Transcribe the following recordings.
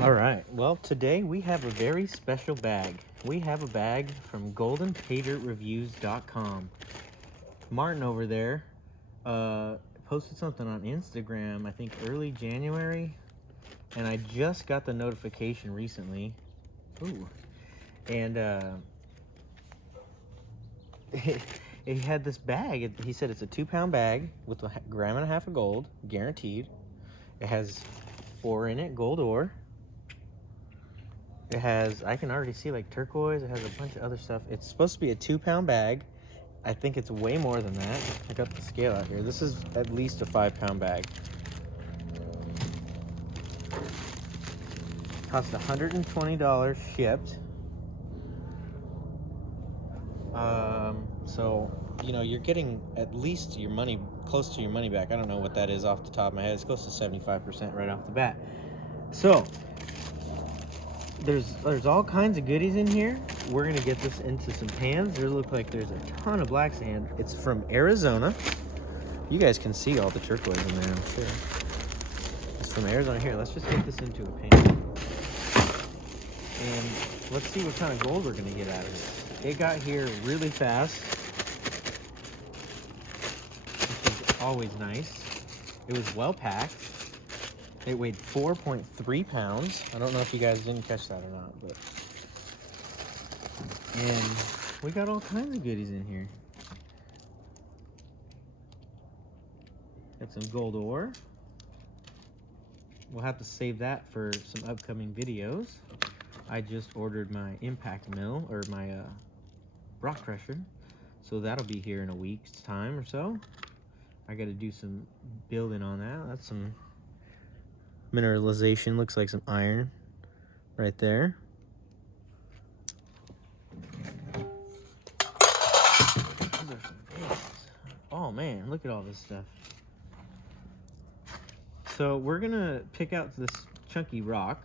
All right, well, today we have a very special bag. We have a bag from goldenpaydirtreviews.com. Martin over there posted something on Instagram, I think early January, and I just got the notification recently. Ooh. And he had this bag. He said it's a 2-pound bag with a gram and a half of gold, guaranteed. It has 4 in it, gold ore. It has, I can already see like turquoise. It has a bunch of other stuff. It's supposed to be a 2-pound bag. I think it's way more than that. I got the scale out here. This is at least a 5-pound bag. Cost $120 shipped. So, you know, you're getting at least your money, close to your money back. I don't know what that is off the top of my head. It's close to 75% right off the bat. So, there's all kinds of goodies in here. We're gonna get this into some pans. There look like there's a ton of black sand. It's from Arizona. You guys can see all the turquoise in there, I'm sure. It's from Arizona. Here, let's just get this into a pan. And let's see what kind of gold we're gonna get out of it. It got here really fast, which is always nice. It was well packed. It weighed 4.3 pounds. I don't know if you guys didn't catch that or not, but. And we got all kinds of goodies in here. Got some gold ore. We'll have to save that for some upcoming videos. I just ordered my impact mill, or my rock crusher. So that'll be here in a week's time or so. I gotta do some building on that. That's some mineralization, looks like some iron right there. Those are some things. Oh man, look at all this stuff. So we're gonna pick out this chunky rock.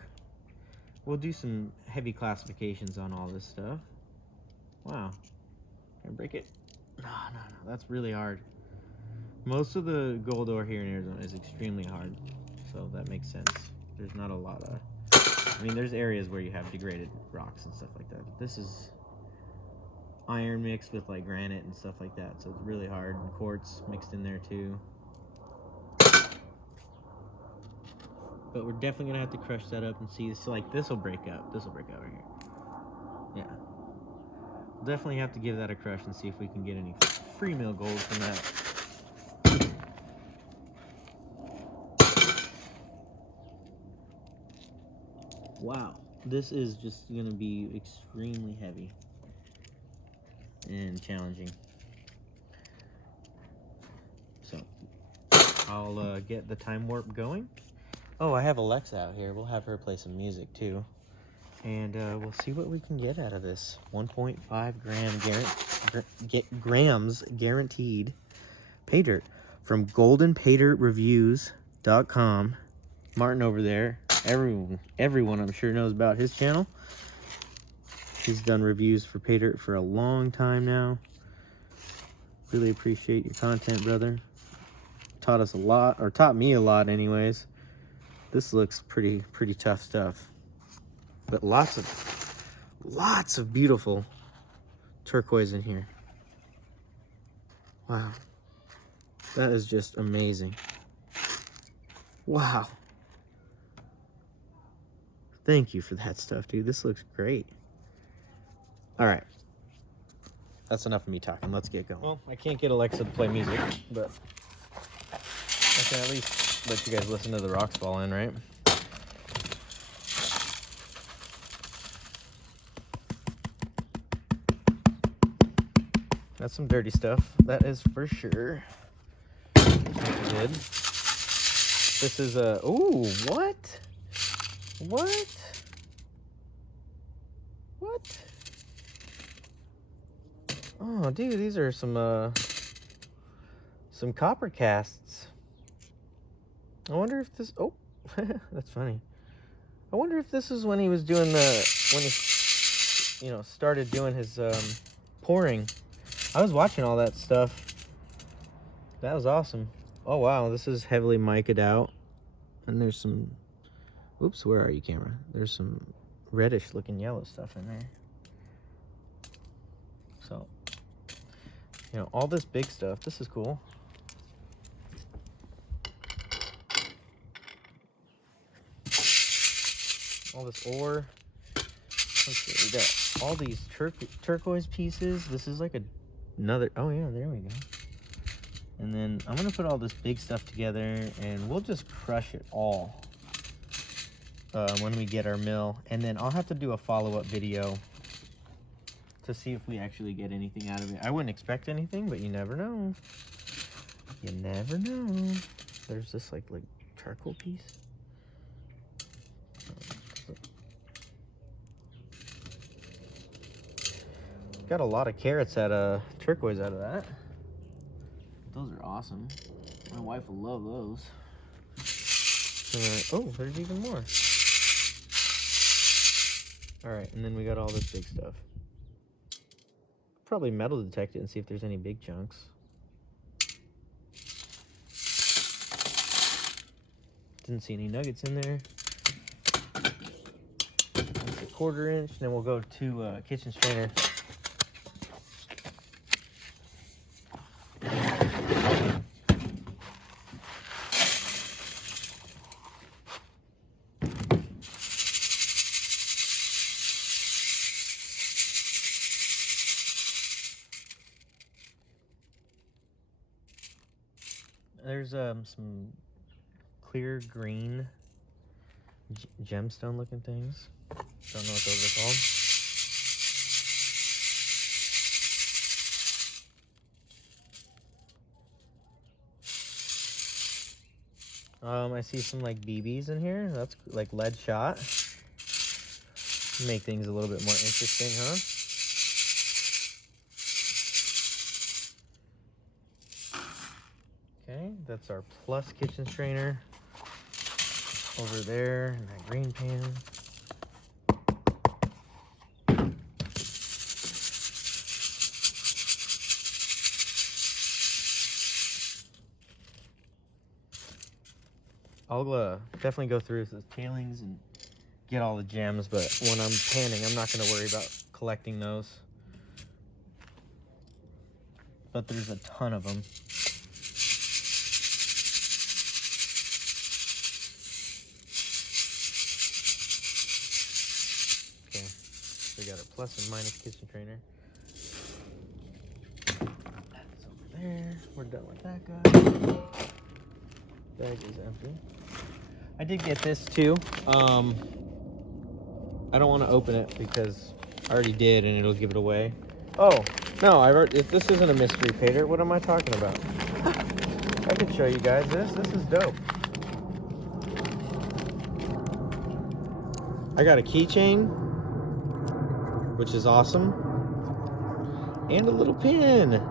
We'll do some heavy classifications on all this stuff. Wow, can I break it? No, that's really hard. Most of the gold ore here in Arizona is extremely hard. So that makes sense. There's not a lot of, I mean, there's areas where you have degraded rocks and stuff like that. But this is iron mixed with like granite and stuff like that. So it's really hard. And quartz mixed in there too. But we're definitely gonna have to crush that up and see. So like this will break up. This will break out right here. Yeah. We'll definitely have to give that a crush and see if we can get any free mill gold from that. Wow, this is just gonna be extremely heavy and challenging. So I'll get the time warp going. Oh, I have Alexa out here. We'll have her play some music too. And we'll see what we can get out of this. 1.5 grams guaranteed Paydirt from goldenpaydirtreviews.com. Martin over there. Everyone I'm sure knows about his channel. He's done reviews for Paydirt for a long time now. Really appreciate your content, brother. Taught us a lot, or taught me a lot anyways. This looks pretty tough stuff. But lots of beautiful turquoise in here. Wow. That is just amazing. Wow. Thank you for that stuff, dude. This looks great. All right. That's enough of me talking. Let's get going. Well, I can't get Alexa to play music, but I can at least let you guys listen to the rocks fall in, right? That's some dirty stuff. That is for sure. That's good. This is a... Ooh, what? What? Oh, dude, these are some copper casts. I wonder if this... Oh, that's funny. I wonder if this is when he was doing when he, you know, started doing his pouring. I was watching all that stuff. That was awesome. Oh, wow, this is heavily mic'd out. And there's some Oops, where are you, camera? There's some reddish looking yellow stuff in there. So, you know, all this big stuff, this is cool. All this ore. Let's see, we got all these turquoise pieces. This is like another, oh yeah, there we go. And then I'm gonna put all this big stuff together and we'll just crush it all when we get our mill. And then I'll have to do a follow-up video to see if we actually get anything out of it. I wouldn't expect anything, but you never know. You never know. There's this like charcoal piece. Got a lot of carrots out of turquoise out of that. Those are awesome. My wife will love those. Oh, there's even more. Alright, and then we got all this big stuff. Probably metal detect it and see if there's any big chunks. Didn't see any nuggets in there. That's a 1/4 inch, and then we'll go to kitchen strainer. There's some clear green gemstone looking things. Don't know what those are called. I see some like BBs in here. That's like lead shot. Make things a little bit more interesting, huh? Okay, that's our plus kitchen strainer over there in that green pan. I'll definitely go through the tailings and get all the gems, but when I'm panning, I'm not going to worry about collecting those. But there's a ton of them. Okay, so we got our plus and minus kitchen strainer. That's over there. We're done with that guy. Bag is empty. I did get this too. I don't want to open it because I already did and it'll give it away. Oh, no, this isn't a mystery, Paydirt. What am I talking about? I can show you guys this. This is dope. I got a keychain, which is awesome, and a little pin.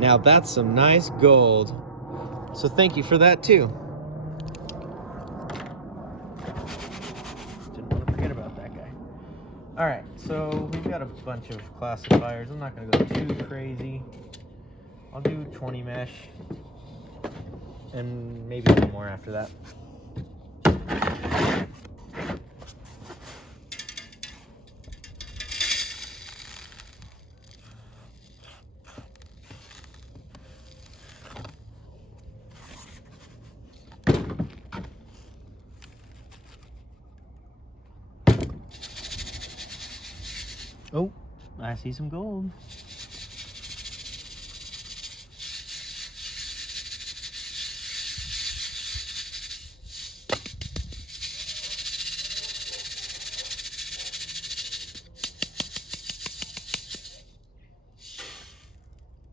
Now that's some nice gold. So thank you for that too. Didn't want to forget about that guy. All right, so we've got a bunch of classifiers. I'm not going to go too crazy. I'll do 20 mesh and maybe one more after that. Oh, I see some gold.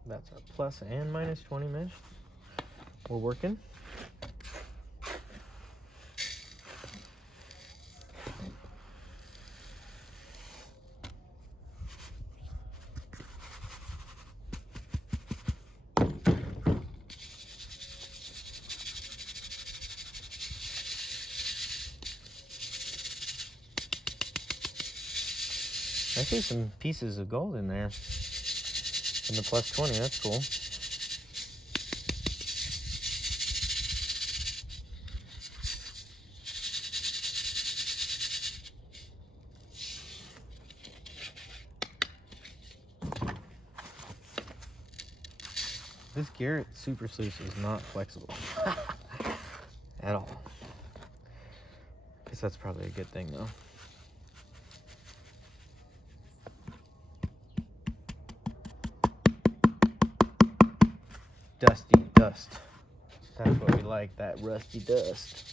That's our plus and minus 20 mesh. We're working. I see some pieces of gold in there. In the plus 20, that's cool. This Garrett Super Sluice is not flexible at all. Guess that's probably a good thing though. Dusty dust. That's what we like, that rusty dust.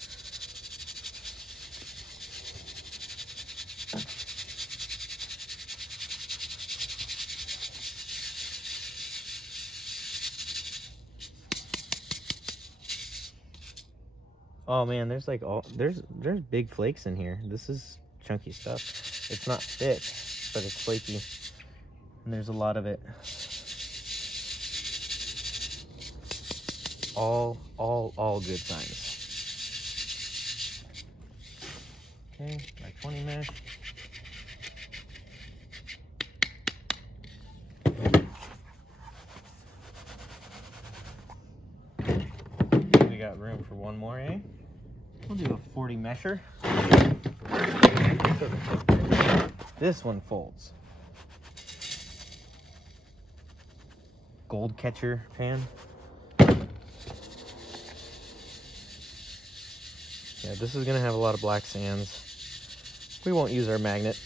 Oh man, there's like there's big flakes in here. This is chunky stuff. It's not thick, but it's flaky. And there's a lot of it. All good signs. Okay, my 20 mesh. We got room for one more, eh? We'll do a 40 mesher. This one folds. Gold catcher pan. Yeah, this is gonna have a lot of black sands. We won't use our magnet.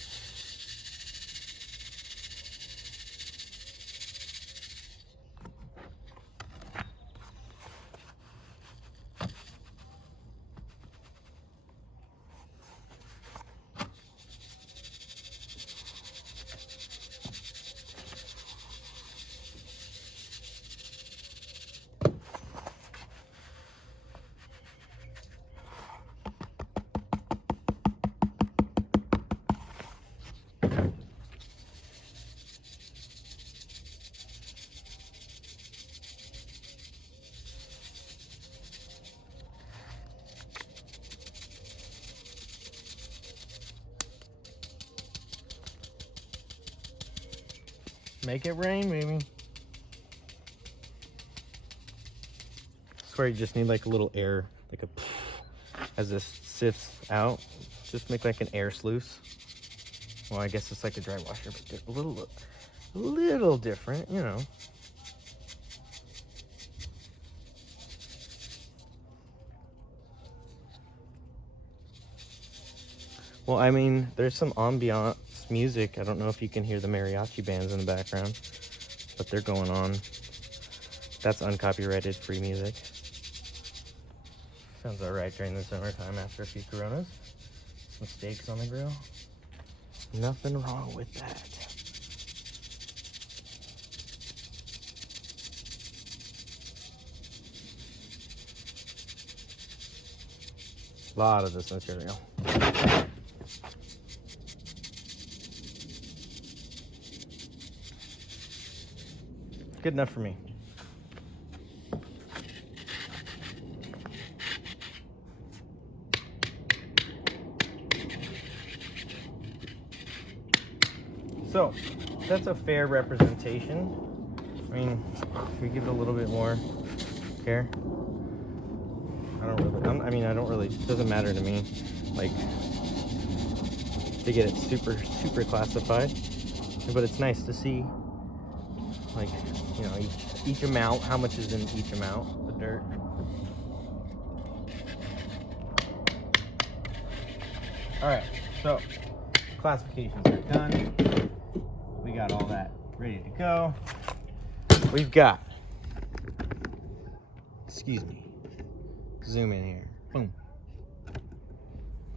Make it rain, baby. I swear you just need like a little air, like a as this sifts out. Just make like an air sluice. Well, I guess it's like a dry washer, but a little different, you know. Well, I mean, there's some ambiance music. I don't know if you can hear the mariachi bands in the background, but they're going on. That's uncopyrighted free music. Sounds alright during the summertime after a few Coronas. Some steaks on the grill. Nothing wrong with that. A lot of this material. Good enough for me. So, that's a fair representation. I mean, should we give it a little bit more care? I don't really, it doesn't matter to me, like, to get it super classified. But it's nice to see, like, you know, each amount, how much is in each amount, the dirt. All right, so classifications are done. We got all that ready to go. We've got, excuse me, zoom in here, boom.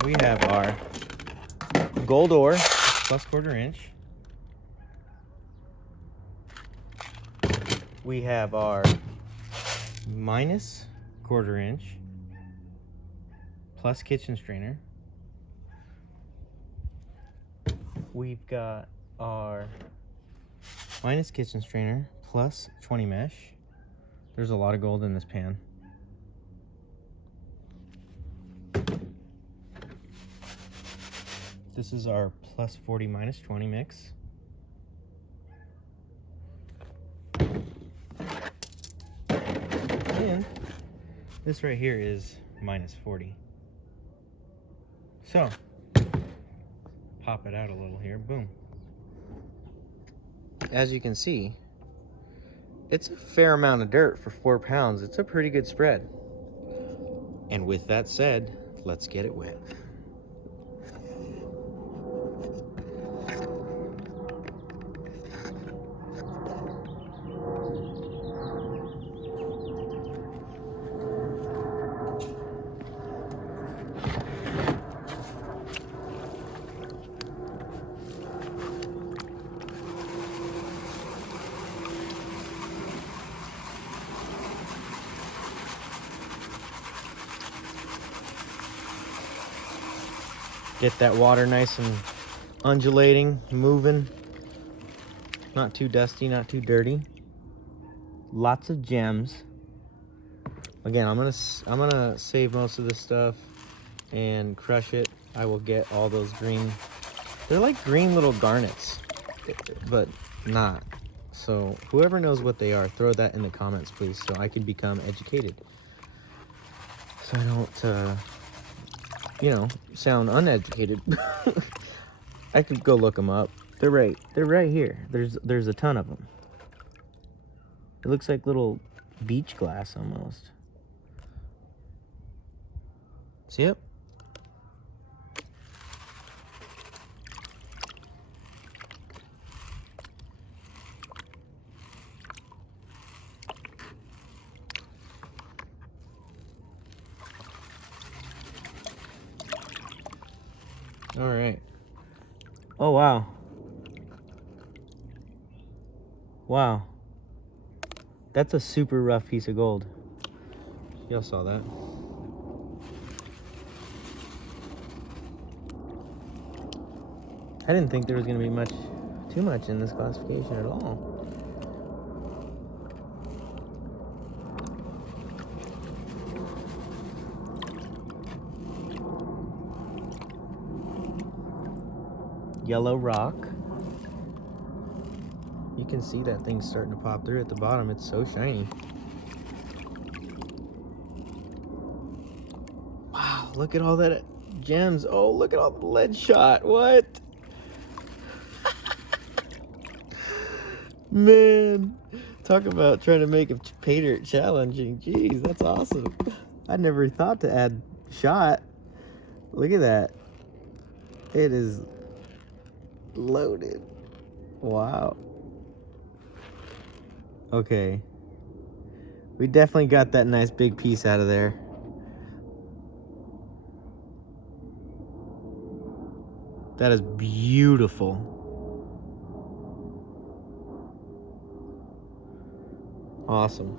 We have our gold ore, plus 1/4 inch. We have our minus 1/4 inch, plus kitchen strainer. We've got our minus kitchen strainer, plus 20 mesh. There's a lot of gold in this pan. This is our plus 40 minus 20 mix. And this right here is minus 40. So, pop it out a little here, boom. As you can see, it's a fair amount of dirt for 4 pounds. It's a pretty good spread. And with that said, let's get it wet. Get that water nice and undulating, moving. Not too dusty, not too dirty. Lots of gems. Again, I'm gonna save most of this stuff and crush it. I will get all those green. They're like green little garnets, but not. So whoever knows what they are, throw that in the comments, please, so I can become educated. So I don't, you know, sound uneducated. I could go look them up. They're right here. There's a ton of them. It looks like little beach glass almost. See it? All right. Oh, wow. Wow. That's a super rough piece of gold. Y'all saw that. I didn't think there was going to be too much in this classification at all. Yellow rock. You can see that thing's starting to pop through at the bottom. It's so shiny. Wow, look at all that gems. Oh, look at all the lead shot. What? Man, talk about trying to make a Paydirt challenging. Jeez, that's awesome. I never thought to add shot. Look at that. It is loaded. Wow. Okay. We definitely got that nice big piece out of there. That is beautiful. Awesome.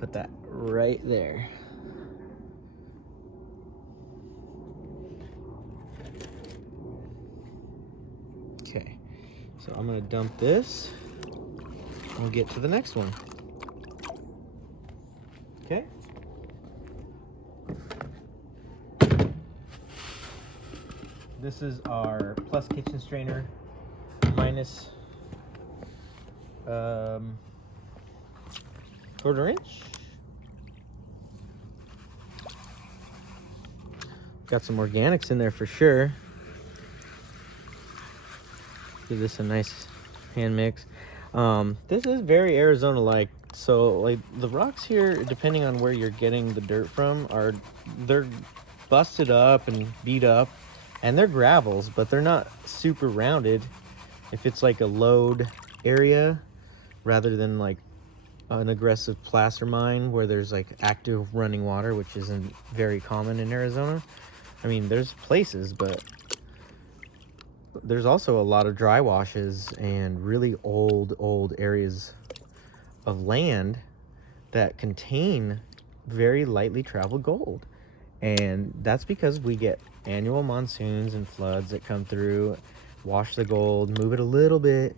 Put that right there. Okay, so I'm gonna dump this. We'll get to the next one. Okay. This is our plus kitchen strainer minus quarter inch. Got some organics in there for sure. Give this a nice hand mix. This is very Arizona-like. So like the rocks here, depending on where you're getting the dirt from, they're busted up and beat up, and they're gravels, but they're not super rounded. If it's like a lode area rather than like an aggressive placer mine where there's like active running water, which isn't very common in Arizona. I mean, there's places, but there's also a lot of dry washes and really old areas of land that contain very lightly traveled gold. And that's because we get annual monsoons and floods that come through, wash the gold, move it a little bit,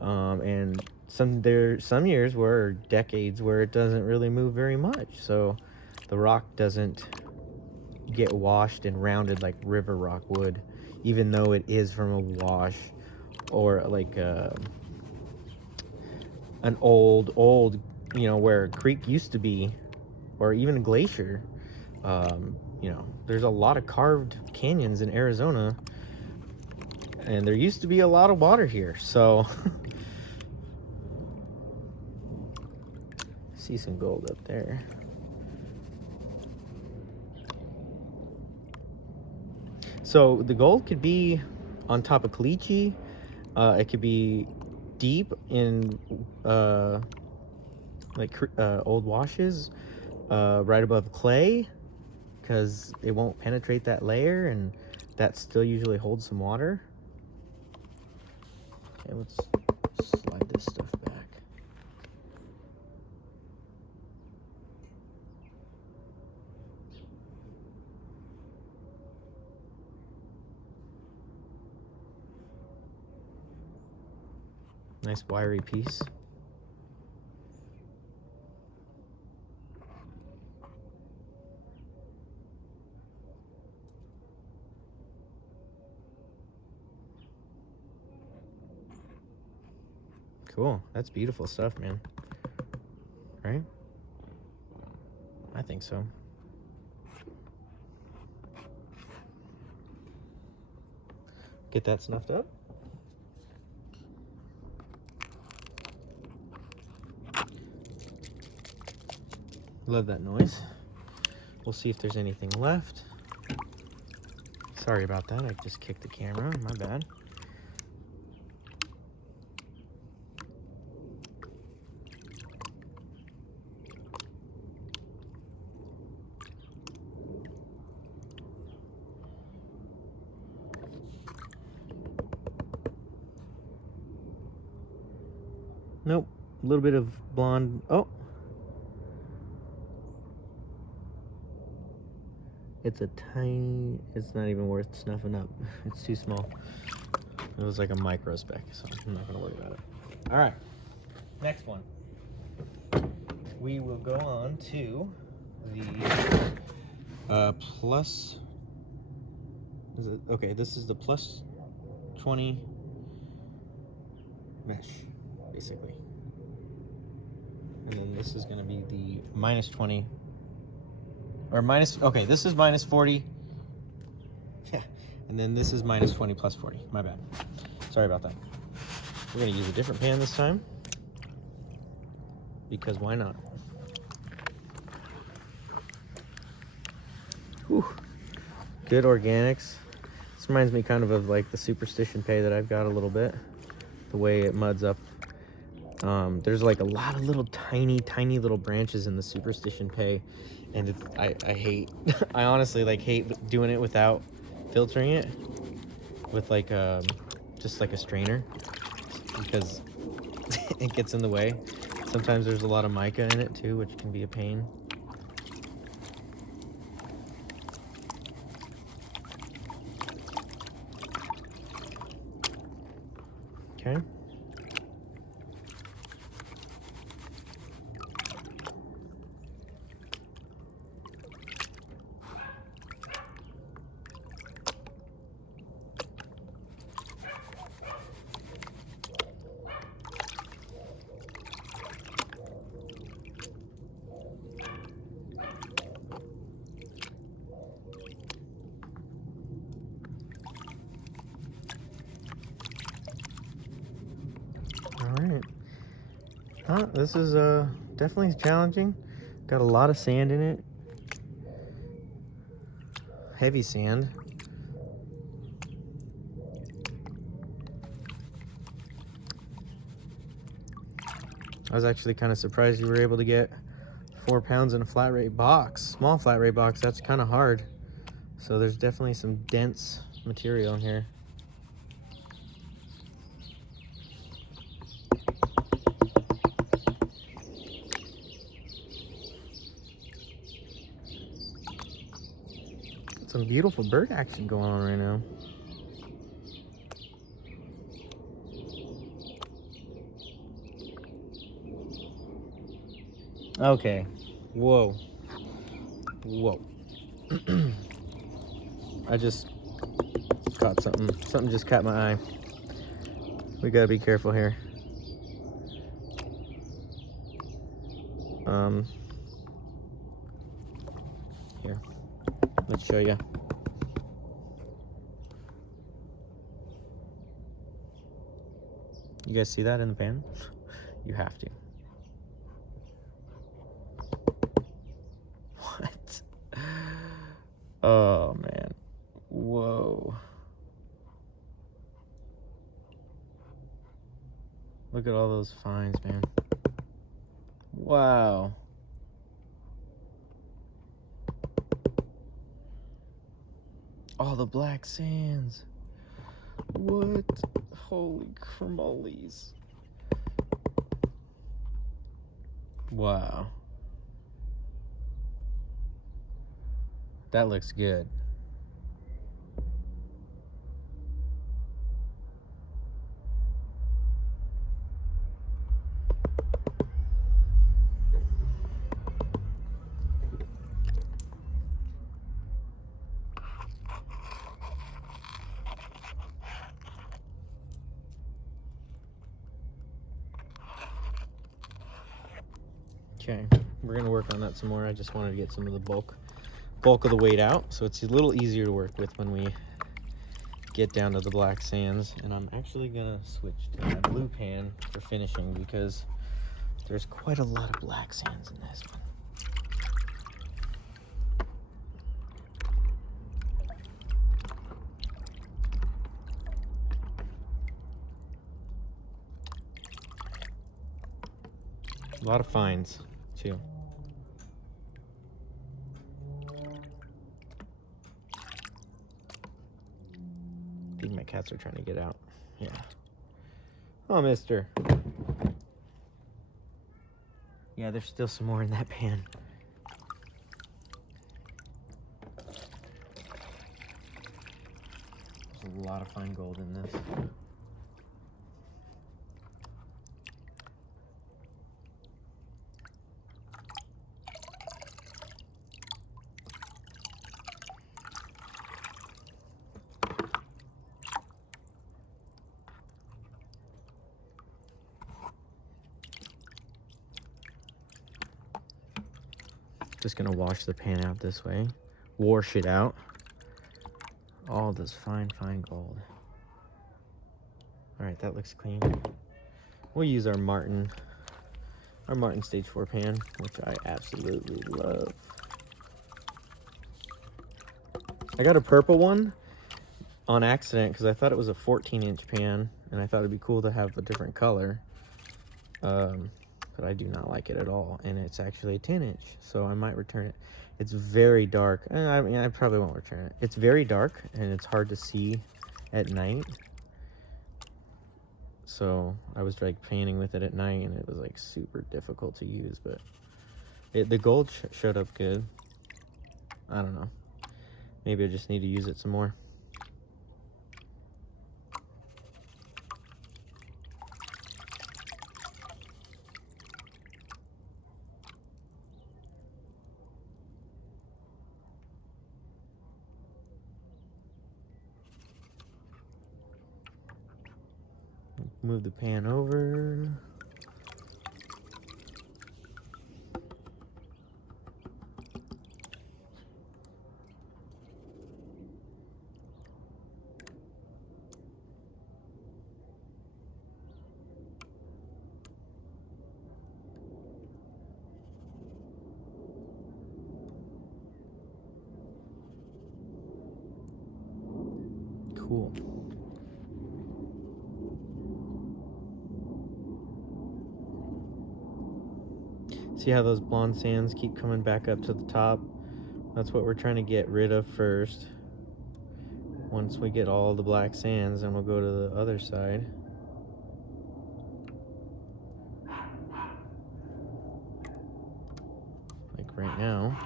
and some years or decades where it doesn't really move very much, so the rock doesn't get washed and rounded like river rock would, even though it is from a wash or like an old, you know, where a creek used to be, or even a glacier. You know, there's a lot of carved canyons in Arizona, and there used to be a lot of water here, so See some gold up there. So the gold could be on top of caliche. It could be deep in old washes, right above clay, because it won't penetrate that layer, and that still usually holds some water. Okay, let's slide this stuff back. Nice wiry piece. Cool. That's beautiful stuff, man. Right? I think so. Get that snuffed up. Love that noise. We'll see if there's anything left. Sorry about that. I just kicked the camera. My bad. Nope. A little bit of blonde. Oh. It's a tiny, it's not even worth snuffing up. It's too small. It was like a micro speck, so I'm not gonna worry about it. All right, next one. We will go on to the plus, is it, okay, this is the plus 20 mesh, basically. And then this is gonna be the minus 20. Or minus, okay, this is minus 40. Yeah, and then this is minus 20 plus 40. My bad. Sorry about that. We're gonna use a different pan this time, because why not? Whew. Good organics. This reminds me kind of like the Superstition pay that I've got a little bit. The way it muds up. There's like a lot of little tiny little branches in the Superstition pay. And I hate, I honestly like hate doing it without filtering it with like just like a strainer, because it gets in the way. Sometimes there's a lot of mica in it too, which can be a pain. Okay. This is definitely challenging. Got a lot of sand in it. Heavy sand. I was actually kind of surprised you were able to get 4 pounds in a flat rate box. Small flat rate box, that's kind of hard. So there's definitely some dense material in here. Some beautiful bird action going on right now. Okay. Whoa. Whoa. I just caught something. Something just caught my eye. We gotta be careful here. Here. Let's show you. You guys see that in the pan? You have to. Look at all those fines, man. Wow. All the black sands. What? Holy crumolies. Wow. That looks good. Okay, we're gonna work on that some more. I just wanted to get some of the bulk of the weight out, so it's a little easier to work with when we get down to the black sands. And I'm actually gonna switch to my blue pan for finishing because there's quite a lot of black sands in this one. A lot of fines too. I think my cats are trying to get out. Yeah. Oh, mister. Yeah, there's still some more in that pan. There's a lot of fine gold in this. Just gonna wash the pan out this way, wash it out. All this fine gold. All right, that looks clean. We'll use our Martin stage 4 pan, which I absolutely love. I got a purple one on accident because I thought it was a 14-inch pan, and I thought it'd be cool to have a different color. But I do not like it at all, and it's actually a 10-inch, so I might return it. It's very dark. I mean, I probably won't return it. It's very dark, and it's hard to see at night. So I was like panning with it at night, and it was like super difficult to use, but the gold showed up good. I don't know. Maybe I just need to use it some more. Move the pan over. Cool. See how those blonde sands keep coming back up to the top? That's what we're trying to get rid of first. Once we get all the black sands, then we'll go to the other side. Like right now.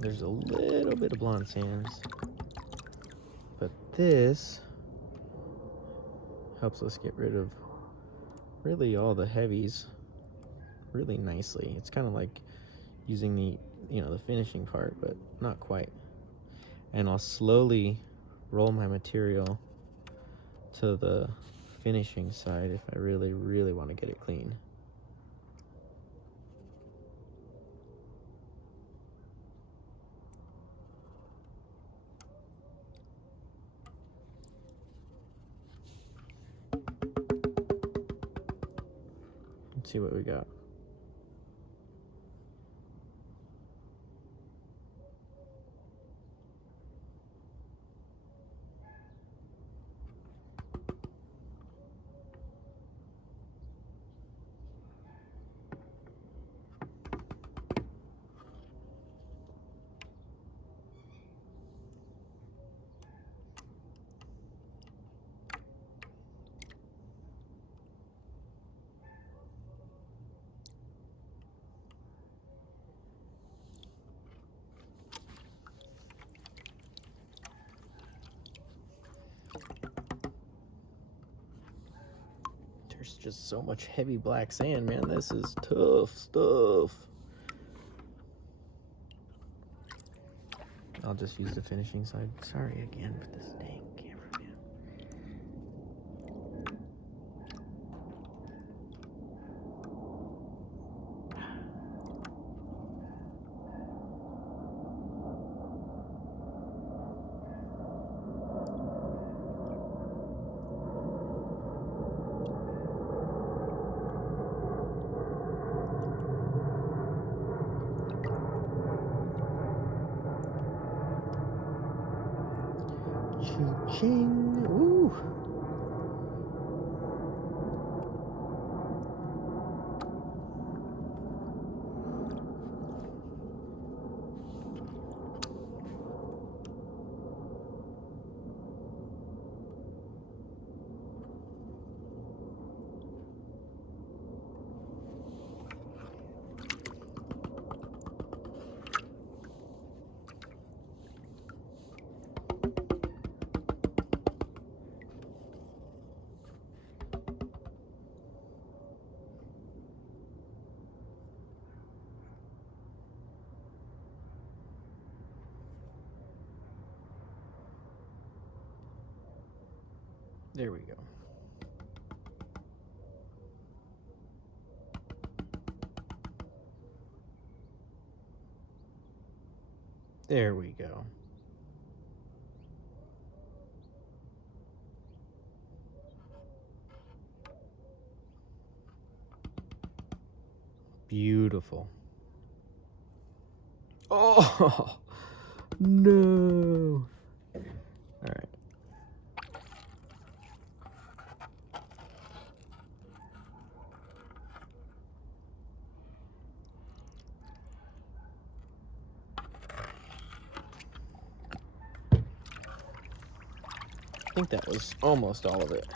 There's a little bit of blonde sands. But this helps us get rid of really all the heavies really nicely. It's kind of like using the finishing part, but not quite. And I'll slowly roll my material to the finishing side if I really want to get it clean. Let's see what we got. There's just so much heavy black sand, man. This is tough stuff. I'll just use the finishing side. Sorry again for this dang camera, man. Ching! Ooh! There we go. There we go. Beautiful. Oh, no. All right. I think that was almost all of it.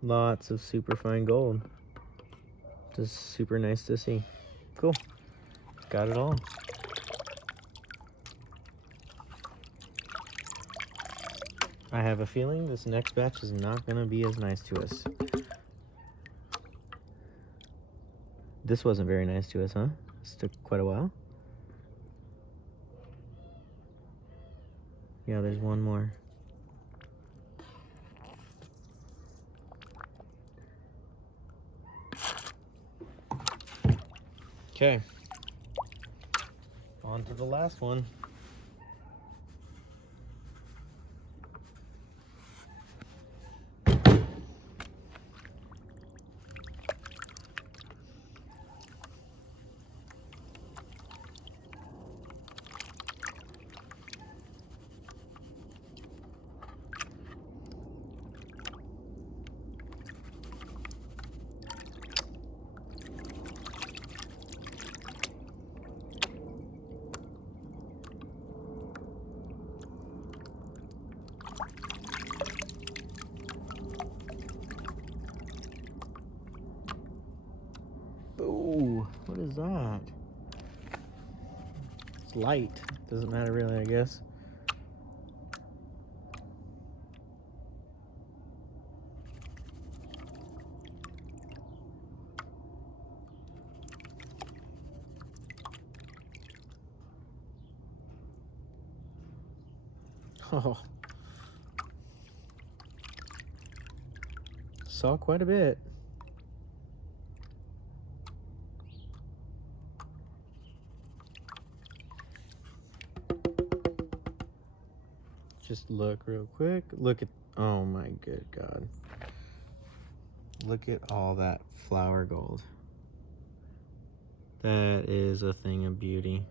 Lots of super fine gold. Just super nice to see. Cool. Got it all. I have a feeling this next batch is not going to be as nice to us. This wasn't very nice to us, huh? This took quite a while. Yeah, there's one more. Okay, on to the last one. Ooh, what is that? It's light. Doesn't matter really, I guess. Oh. Saw quite a bit. Just look real quick. Look at, oh my good God. Look at all that flower gold. That is a thing of beauty.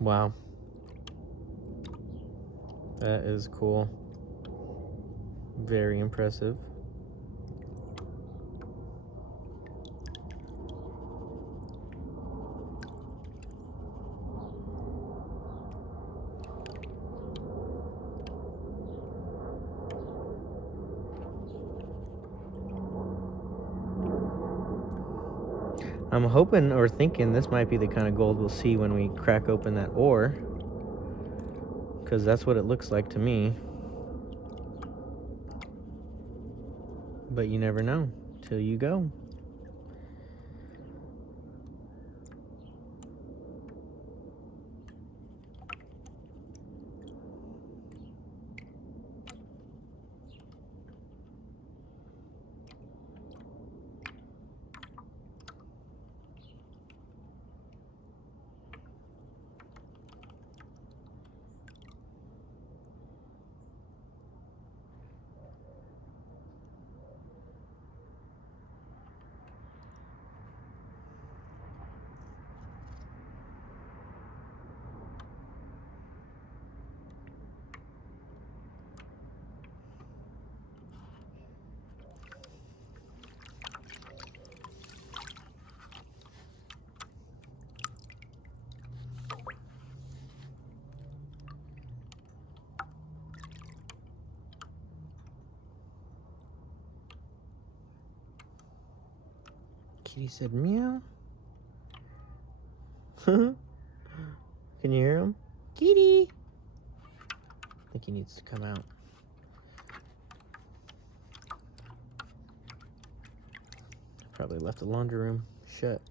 Wow. That is cool. Very impressive. I'm hoping or thinking this might be the kind of gold we'll see when we crack open that ore, because that's what it looks like to me. But you never know till you go. Kitty said meow. Can you hear him? Kitty! I think he needs to come out. Probably left the laundry room shut.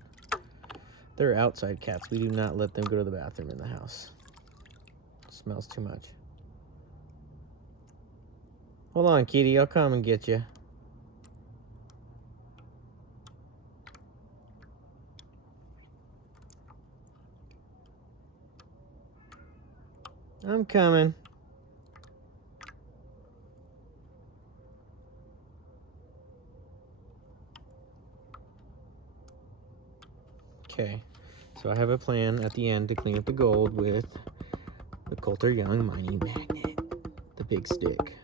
They're outside cats. We do not let them go to the bathroom in the house. It smells too much. Hold on, Kitty. I'll come and get you. I'm coming. Okay, so I have a plan at the end to clean up the gold with the Coulter Young mining magnet, the big stick.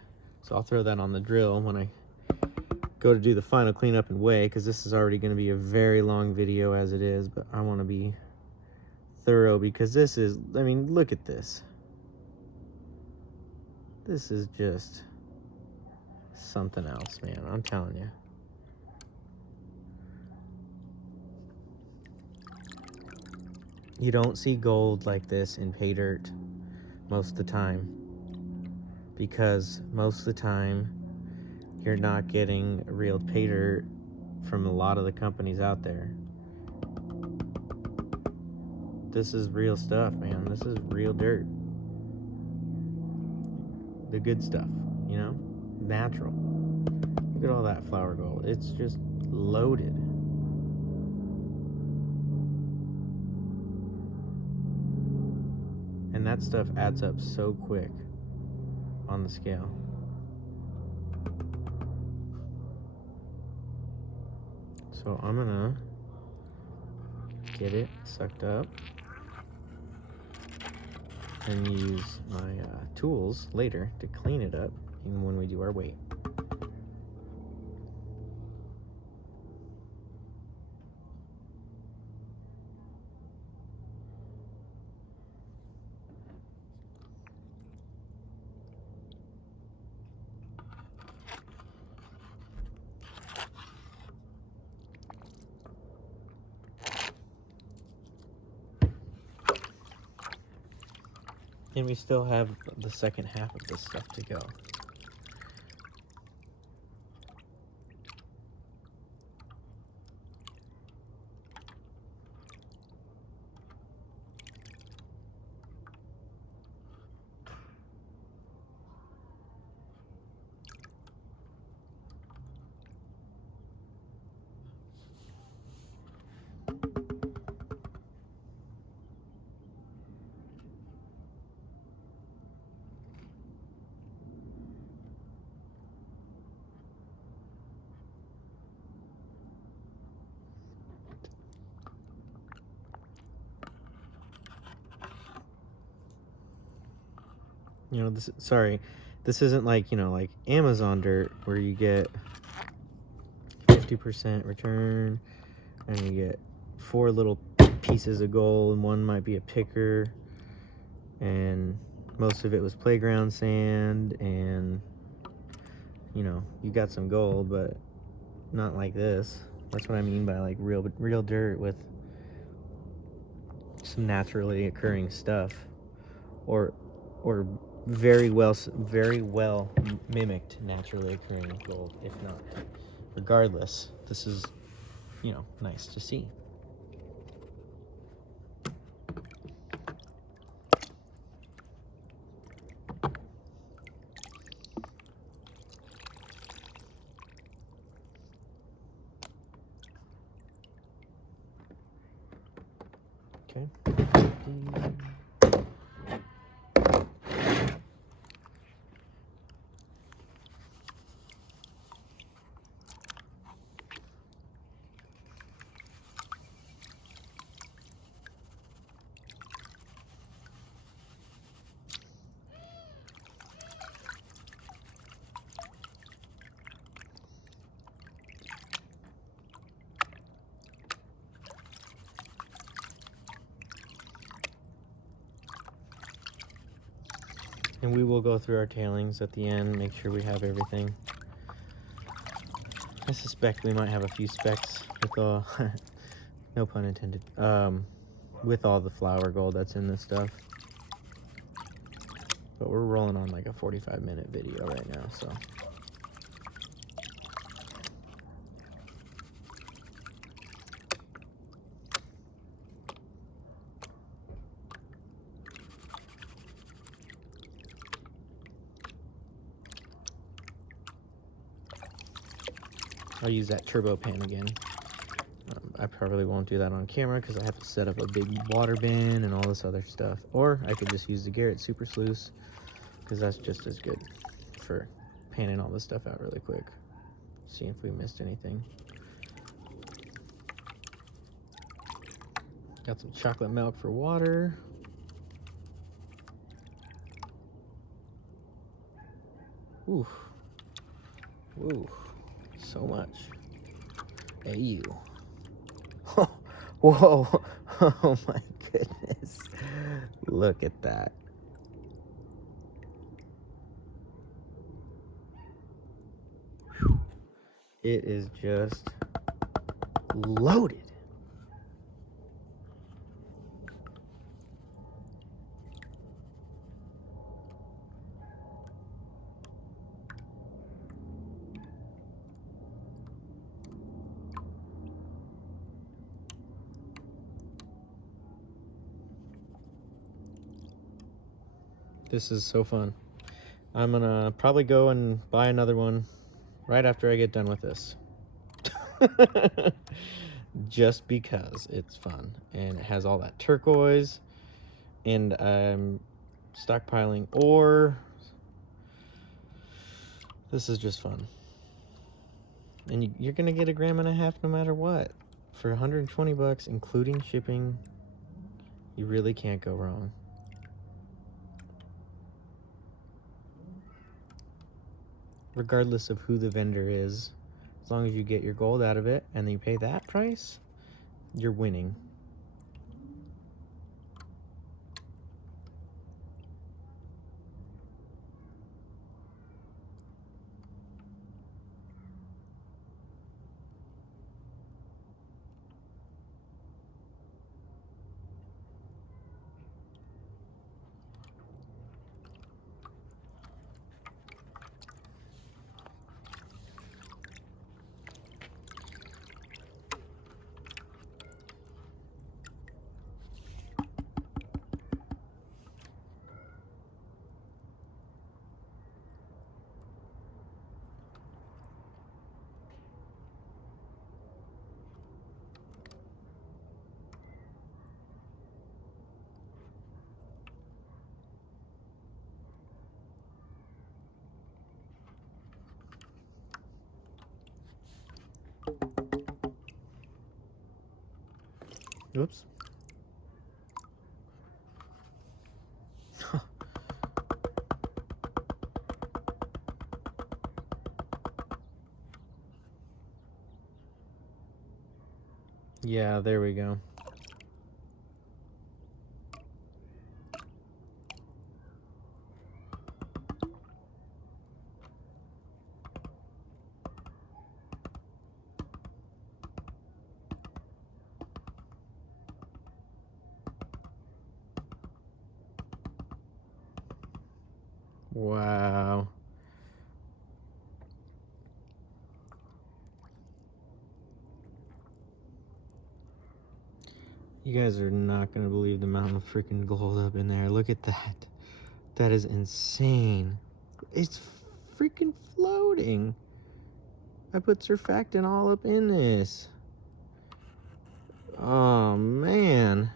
So I'll throw that on the drill when I go to do the final cleanup and weigh, because this is already going to be a very long video as it is, but I want to be thorough because this is, I mean, look at this. This is just something else, man. I'm telling you. You don't see gold like this in pay dirt most of the time, because most of the time you're not getting real pay dirt from a lot of the companies out there. This is real stuff, man. This is real dirt. The good stuff, you know? Natural. Look at all that flour gold. It's just loaded. And that stuff adds up so quick on the scale. So I'm gonna get it sucked up and use my tools later to clean it up, even when we do our weight. And we still have the second half of this stuff to go. You know, this isn't like, you know, like Amazon dirt where you get 50% return and you get 4 little pieces of gold, and one might be a picker, and most of it was playground sand, and you know, you got some gold, but not like this. That's what I mean by like real dirt with some naturally occurring stuff, or very well mimicked naturally occurring gold, if not. Regardless, this is, you know, nice to see. Okay. And we will go through our tailings at the end, make sure we have everything. I suspect we might have a few specks with all, no pun intended, with all the flour gold that's in this stuff. But we're rolling on like a 45-minute video right now, so. I'll use that turbo pan again. I probably won't do that on camera because I have to set up a big water bin and all this other stuff. Or I could just use the Garrett Super Sluice because that's just as good for panning all this stuff out really quick. See if we missed anything. Got some chocolate milk for water. Ooh. Ooh. So much. Hey, you. Whoa. Oh my goodness. Look at that. Whew. It is just loaded. This is so fun. I'm gonna probably go and buy another one right after I get done with this. Just because it's fun and it has all that turquoise, and I'm stockpiling ore. This is just fun. And you're gonna get 1.5 grams no matter what. For 120 bucks, including shipping, you really can't go wrong. Regardless of who the vendor is, as long as you get your gold out of it and you pay that price, you're winning. Oops. Yeah, there we go. Wow. You guys are not gonna believe the amount of freaking gold up in there. Look at that. That is insane. It's freaking floating. I put surfactant all up in this. Oh man.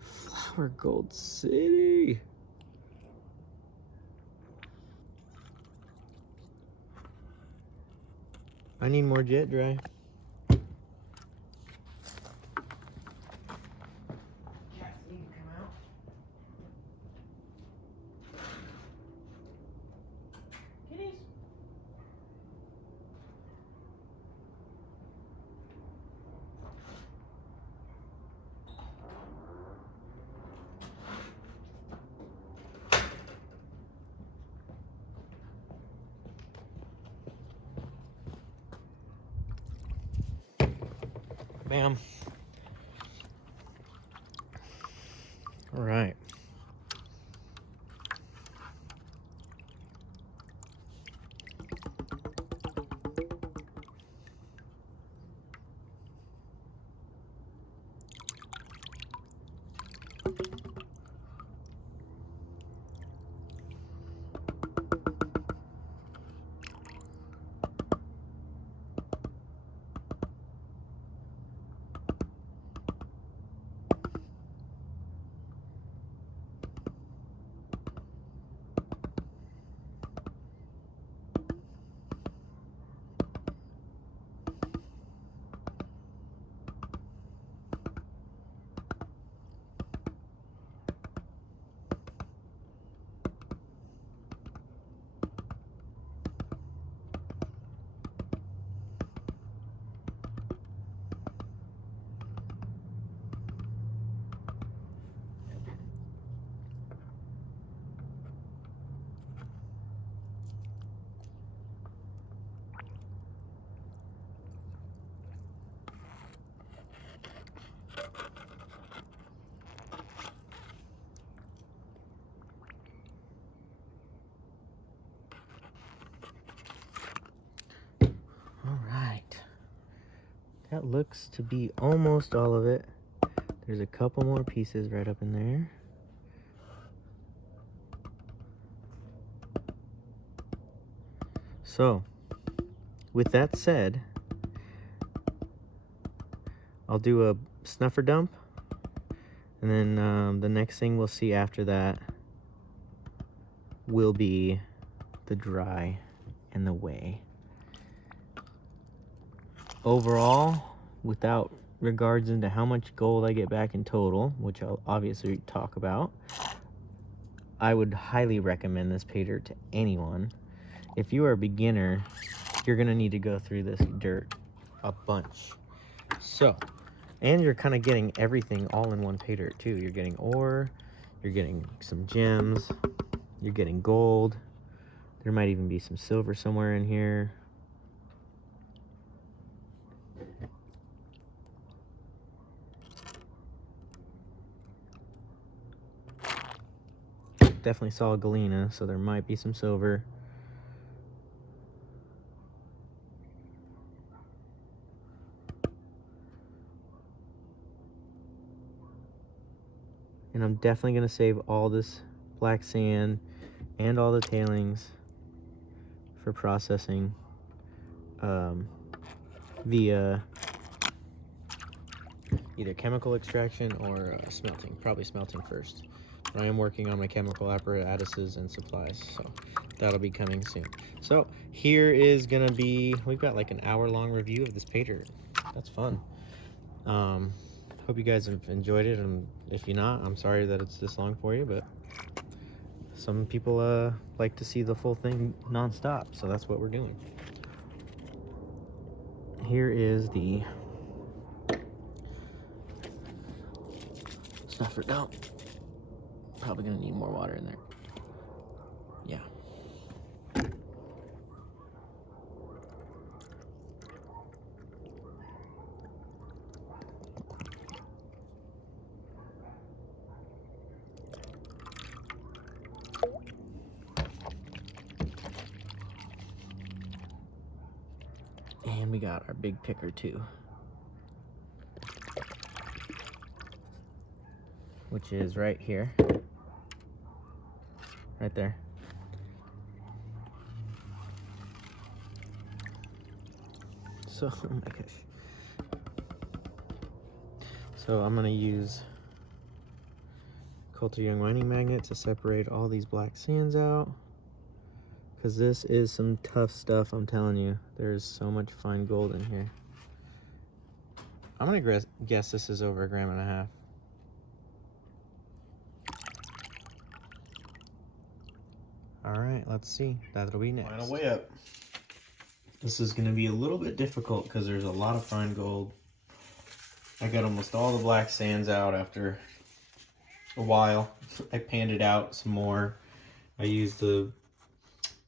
Flower Gold City. I need more jet dry. Bam. All right. All right. That looks to be almost all of it. There's a couple more pieces right up in there. So, with that said, I'll do a snuffer dump, and then the next thing we'll see after that will be the dry and the weigh. Overall, without regards into how much gold I get back in total, which I'll obviously talk about, I would highly recommend this Paydirt to anyone. If you are a beginner, you're gonna need to go through this dirt a bunch. So, and you're kind of getting everything all in one Paydirt too. You're getting ore, you're getting some gems, you're getting gold. There might even be some silver somewhere in here. Definitely saw a galena, so there might be some silver. And I'm definitely going to save all this black sand and all the tailings for processing via either chemical extraction or smelting. Probably smelting first. But I am working on my chemical apparatuses and supplies, so that'll be coming soon. So here is going to be, we've got like an hour-long review of this Paydirt. That's fun. Hope you guys have enjoyed it, and if you're not, I'm sorry that it's this long for you, but some people like to see the full thing non-stop, so that's what we're doing. Here is the snuffer. No. Probably gonna need more water in there. Yeah. And we got our big picker too, which is right here, right there. So, oh my gosh. So I'm gonna use Coulter Young winding magnet to separate all these black sands out. Because this is some tough stuff, I'm telling you. There's so much fine gold in here. I'm gonna guess this is over 1.5 grams. All right, let's see. That'll be next. Final weigh up. This is gonna be a little bit difficult because there's a lot of fine gold. I got almost all the black sands out after a while. I panned it out some more. I used the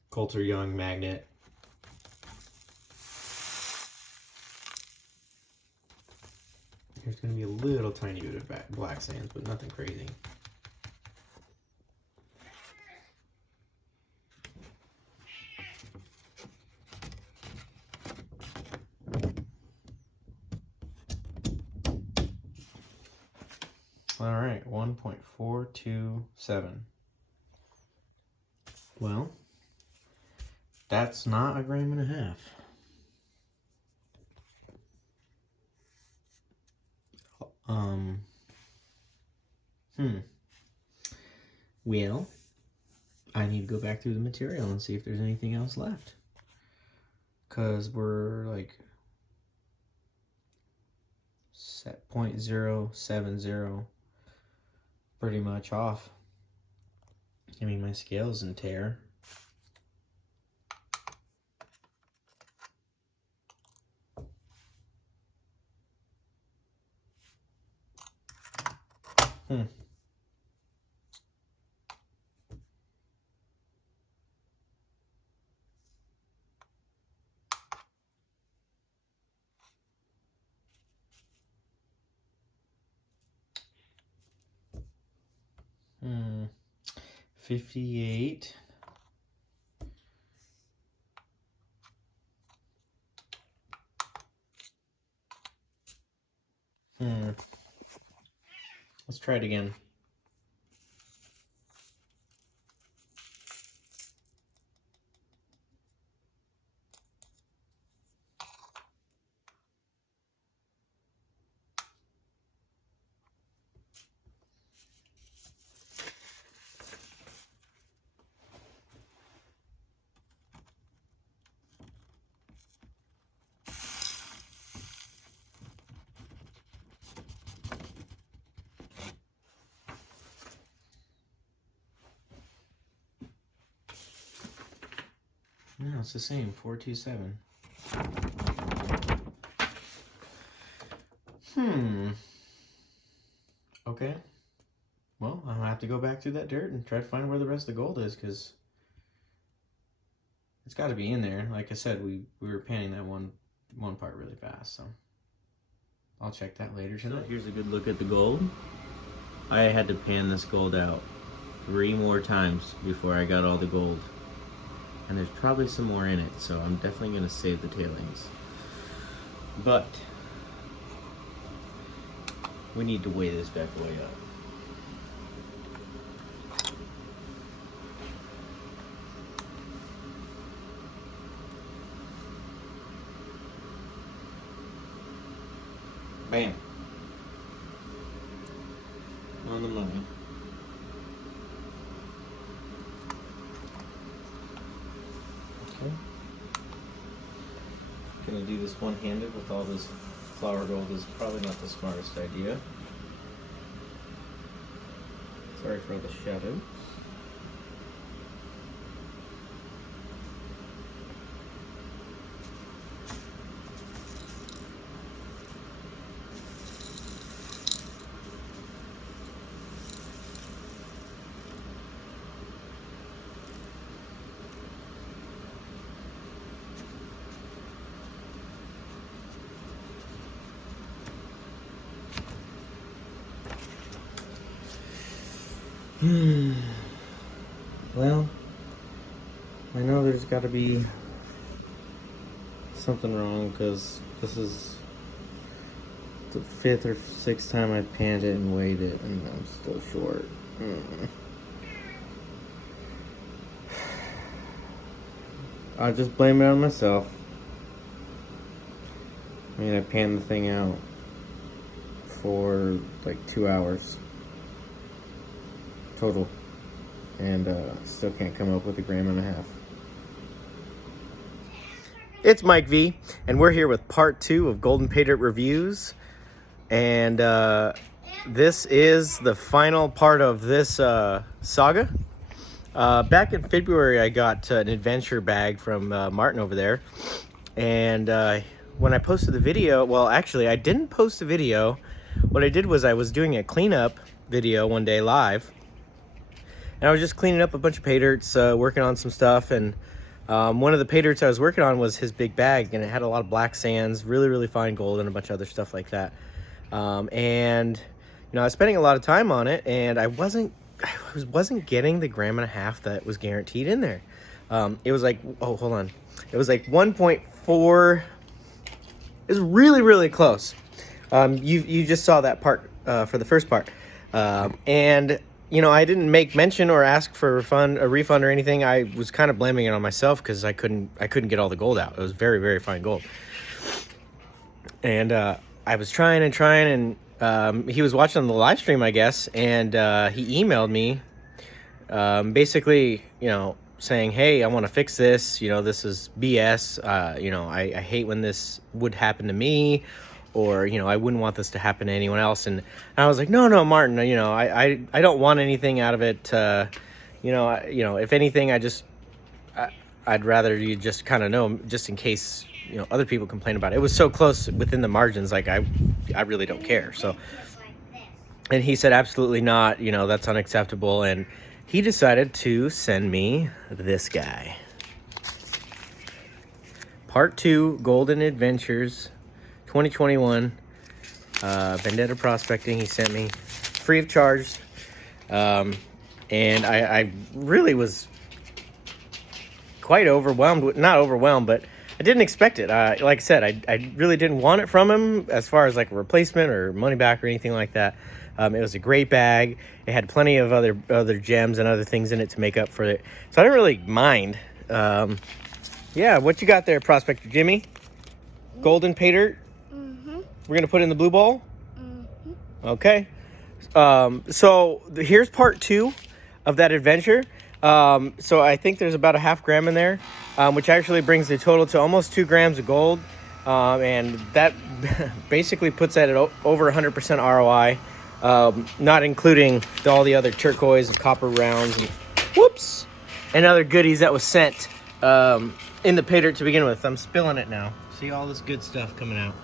Coulter Young magnet. There's going to be a little tiny bit of black sands, but nothing crazy. All right, 1.427. Well, that's not 1.5 grams. Well, I need to go back through the material and see if there's anything else left. Because we're like set 0.070 pretty much off. I mean, my scale's in tear. Hmm. Hmm. 58. Let's try it again. No, it's the same, 427. Okay. Well, I'm gonna have to go back through that dirt and try to find where the rest of the gold is, because it's got to be in there. Like I said, we were panning that one part really fast, so I'll check that later tonight. So here's a good look at the gold. I had to pan this gold out 3 more times before I got all the gold. And there's probably some more in it, so I'm definitely going to save the tailings. But we need to weigh this back way up. Bam. On the money. Okay. Gonna do this one-handed with all this flour gold is probably not the smartest idea. Sorry for all the shadow. Well, I know there's got to be something wrong because this is the 5th or 6th time I've panned it and weighed it, and I'm still short. I'll just blame it on myself. I mean, I panned the thing out for like 2 hours total, and still can't come up with 1.5 grams. It's Mike V, and we're here with part 2 of Golden Paydirt reviews, and this is the final part of this saga. Back in February, I got an adventure bag from Martin over there, and when I posted the video, well, actually, I didn't post a video. What I did was I was doing a cleanup video one day live, and I was just cleaning up a bunch of Paydirts, working on some stuff, and one of the Paydirts I was working on was his big bag, and it had a lot of black sands, really, really fine gold, and a bunch of other stuff like that. And you know, I was spending a lot of time on it, and I wasn't getting the 1.5 grams that was guaranteed in there. It was like, oh, hold on, it was like 1.4. It was really, really close. You just saw that part for the first part, and you know, I didn't make mention or ask for a refund or anything. I was kind of blaming it on myself because I couldn't get all the gold out. It was very, very fine gold, and I was trying, and he was watching the live stream, I guess, and he emailed me, basically, you know, saying, hey, I want to fix this, you know, this is BS, you know, I hate when this would happen to me, or, you know, I wouldn't want this to happen to anyone else. And I was like, no, Martin, you know, I don't want anything out of it, you know, if anything, I'd rather you just kind of know, just in case, you know, other people complain about it. It was so close within the margins, like I really don't care. So, and he said, absolutely not, you know, that's unacceptable. And he decided to send me this guy. Part 2, Golden Adventures, 2021, Vendetta prospecting. He sent me free of charge. And I really was quite overwhelmed. Not overwhelmed, but I didn't expect it. Like I said, I really didn't want it from him as far as like a replacement or money back or anything like that. It was a great bag. It had plenty of other gems and other things in it to make up for it. So I didn't really mind. Yeah, what you got there, Prospector Jimmy? Golden Paydirt? Mm-hmm. We're going to put it in the blue bowl? Mm-hmm. Okay. So here's part 2 of that adventure. So I think there's about 0.5 gram in there, which actually brings the total to almost 2 grams of gold. And that basically puts that at over 100% ROI. Not including all the other turquoise and copper rounds and other goodies that was sent in the Paydirt to begin with. I'm spilling it now. See all this good stuff coming out.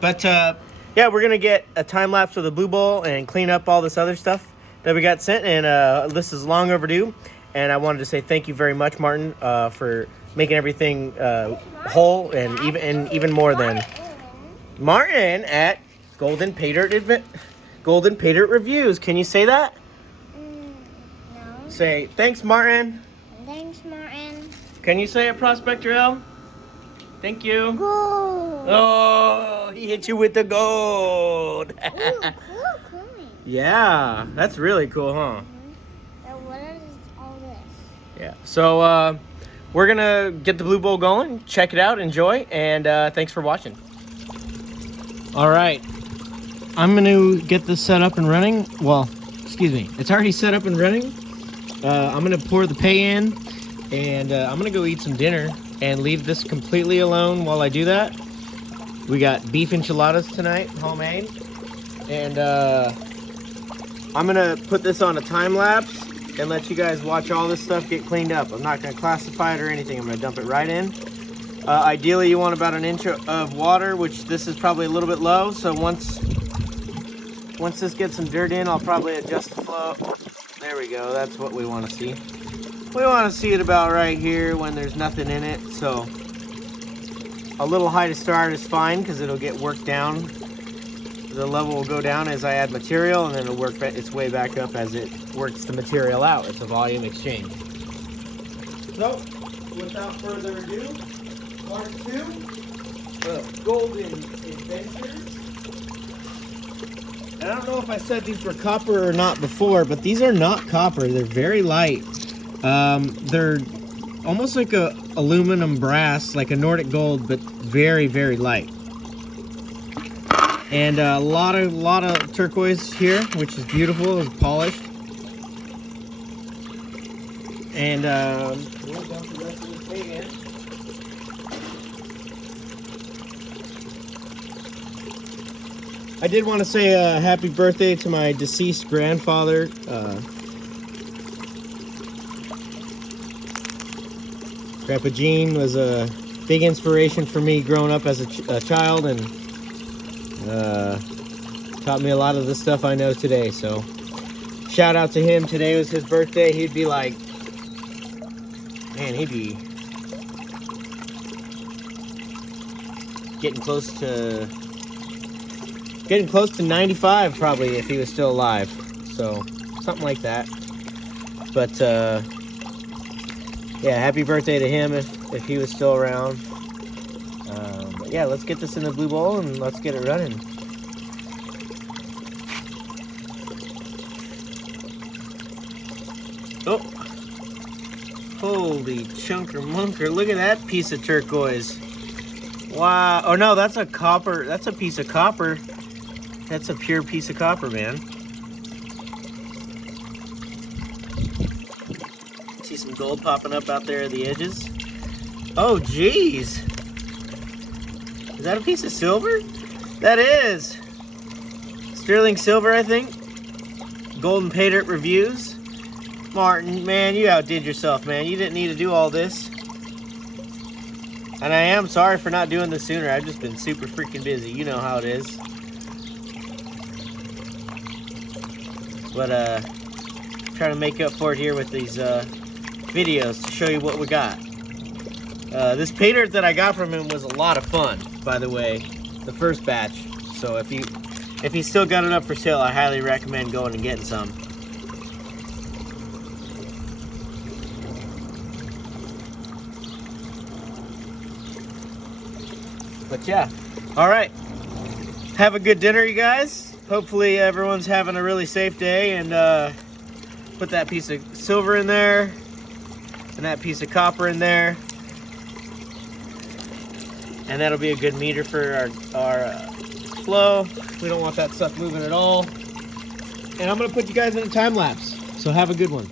But yeah, we're gonna get a time lapse of the blue bowl and clean up all this other stuff that we got sent, and this is long overdue. And I wanted to say thank you very much, Martin, for making everything whole, and even more than Martin at Golden Paydirt Reviews. Can you say that? No. Say, thanks, Martin. Thanks, Martin. Can you say it, Prospector L? Thank you. Gold. Oh, he hit you with the gold. Ooh, cool coin. Yeah, that's really cool, huh? Mm-hmm. What is all this? Yeah, so we're going to get the blue bowl going. Check it out, enjoy, and thanks for watching. All right. I'm going to get this set up and running. Well, excuse me. It's already set up and running. I'm going to pour the pay in, and I'm going to go eat some dinner and leave this completely alone while I do that. We got beef enchiladas tonight, homemade. And I'm going to put this on a time lapse and let you guys watch all this stuff get cleaned up. I'm not going to classify it or anything. I'm going to dump it right in. Ideally, you want about 1 inch of water, which this is probably a little bit low. So once this gets some dirt in, I'll probably adjust the flow. There we go. That's what we want to see. We want to see it about right here when there's nothing in it. So a little high to start is fine because it'll get worked down the level will go down as I add material, and then it'll work its way back up as it works the material out. It's a volume exchange. So, without further ado, part 2, the Golden Adventures. And I don't know if I said these were copper or not before, but these are not copper. They're very light. They're almost like a aluminum brass, like a Nordic gold, but very, very light. And a lot of turquoise here, which is beautiful, is polished. And we'll dump the rest of this thing in. I did want to say happy birthday to my deceased grandfather. Grandpa Gene was a big inspiration for me growing up as a child, and taught me a lot of the stuff I know today. So shout out to him. Today was his birthday. He'd be like, man, he'd be getting close to 95 probably if he was still alive. So something like that. But yeah, happy birthday to him if he was still around. But yeah, let's get this in the blue bowl and let's get it running. Oh, holy chunker munker, look at that piece of turquoise. Wow. Oh no, that's a copper. That's a piece of copper. That's a pure piece of copper, man. See some gold popping up out there at the edges. Oh, geez. Is that a piece of silver? That is. Sterling silver, I think. Golden Paydirt reviews. Martin, man, you outdid yourself, man. You didn't need to do all this. And I am sorry for not doing this sooner. I've just been super freaking busy. You know how it is. But trying to make up for it here with these videos to show you what we got. This Paydirt that I got from him was a lot of fun, by the way, the first batch. So if he's still got it up for sale, I highly recommend going and getting some. But yeah, all right. Have a good dinner, you guys. Hopefully everyone's having a really safe day, and put that piece of silver in there and that piece of copper in there, and that'll be a good meter for our flow. We don't want that stuff moving at all. And I'm gonna put you guys in a time lapse, so have a good one.